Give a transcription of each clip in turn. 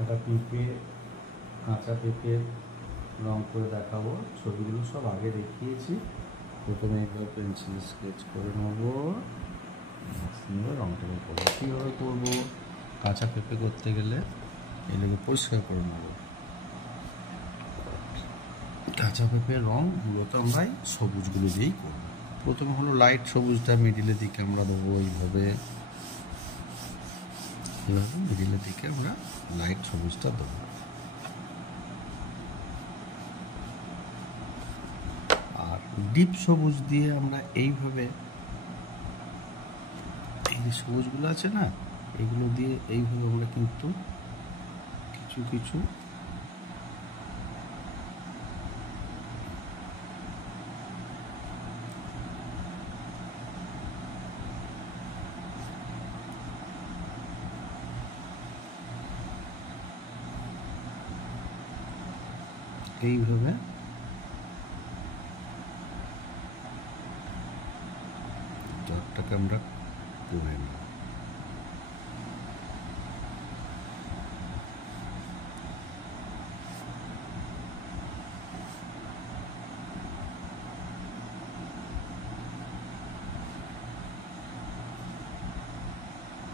একটা পেঁপে, কাঁচা পেঁপে রং করে দেখাবো। ছবিগুলো সব আগে দেখিয়েছি। প্রথমে একবার পেন্সিল স্কেচ করে নেবো, রংটাকে করবো। কীভাবে করবো? কাঁচা পেঁপে করতে গেলে এগুলোকে পরিষ্কার করে নেবো। কাঁচা পেঁপের রং মূলত আমরা সবুজগুলো দিয়েই করবো। প্রথমে হলো লাইট সবুজটা মিডিলের দিকে আমরা দেবো। এইভাবে মিডিলের দিকে আমরা লাইট সবুজটা দেবো। আর ডিপ সবুজ দিয়ে আমরা এইভাবে, এই যে সবুজগুলো আছে না, এগুলো দিয়ে এইভাবে আমরা কিন্তু কিছু কিছু এইভাবে জটটাকে আমরা করে নেব।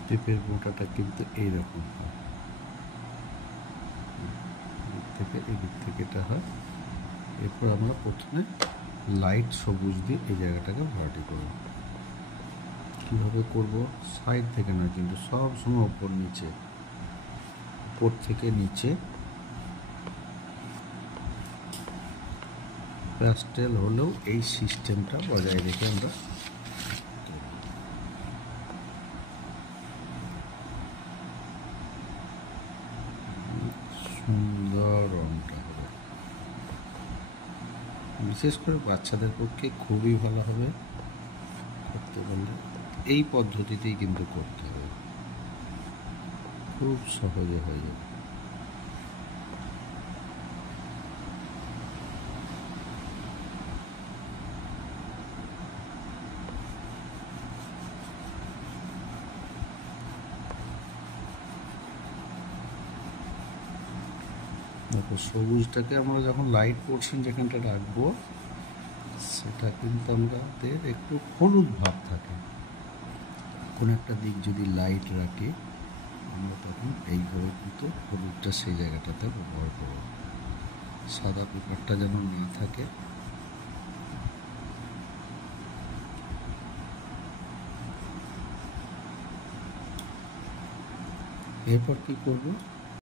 পেঁপের বোঁটাটা কিন্তু এইরকম হয়, এদিক থেকে এটা হয়। এরপর আমরা প্রথমে লাইট সবুজ দিয়ে এই জায়গাটাকে ভরাটি করব। কীভাবে করব? সাইড থেকে না, কিন্তু সব সময় ওপর নিচে, উপর থেকে নিচে প্যাস্টেল হলেও এই সিস্টেমটা বজায় রেখে আমরা সুন্দর রংটা হবে। বিশেষ করে বাচ্চাদের পক্ষে খুবই ভালো হবে করতে পারলে। এই পদ্ধতিতেই কিন্তু করতে হবে, খুব সহজে হয়ে যাবে। দেখো, সবুজটাকে আমরা যখন লাইট পোর্শন যেখানটা রাখবো, সেটা কিন্তু আমাদের একটু হলুদ ভাব থাকে। কোনো একটা দিক যদি লাইট রাখি, আমরা তখন এইভাবে কিন্তু হলুদটা সেই জায়গাটাতে ব্যবহার করব। সাদা পেপারটা যেন না থাকে। এরপর কি করব?